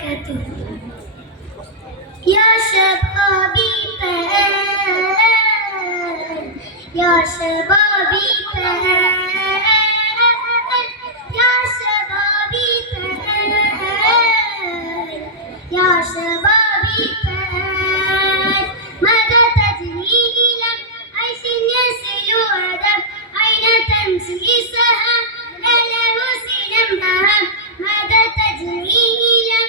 وبركاته. يا شبابي تعال، يا شبابي تعال، يا شبابي تعال، يا شبابي تعال. ماذا تجني إلى عيش يسير ودم؟ أين تمشي سهام لا له سنم بهم؟ ماذا تجني إلى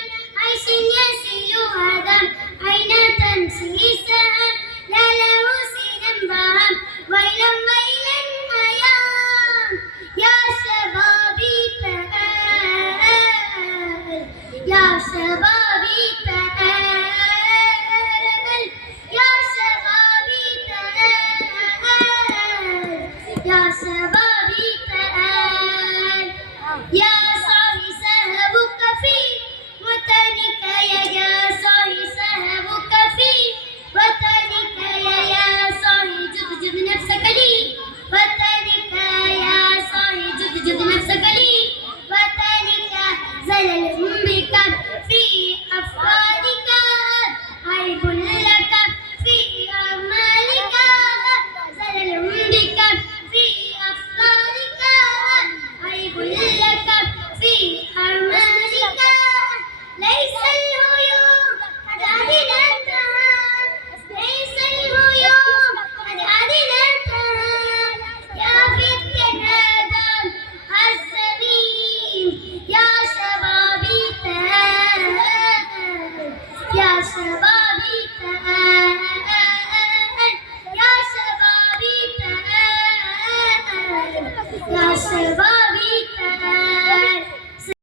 عيش يسير ودم؟ أين تمشي سهام لا له سنم بهم؟ ويلا ويلا أيام يا شبابي تعال، يا شبابي تعال، يا شبابي تعال، يا شبابي تعال. يا صاحي سهبك في وطنك يا صاحي سهبك في وطنك يا صاحي جد جد نفسك لي وطنك يا صاحي جد جد نفسك لي وطنك زلل بك في أفعالك عيب لك في أعمالك زلل بك في أفعالك عيب لك في أعمالك. ليس الهيوم قد عدلتها، ليس الهيوم قد عدلتها يا فتى آدم السمين. يا شبابي تعال، يا شبابي تعال.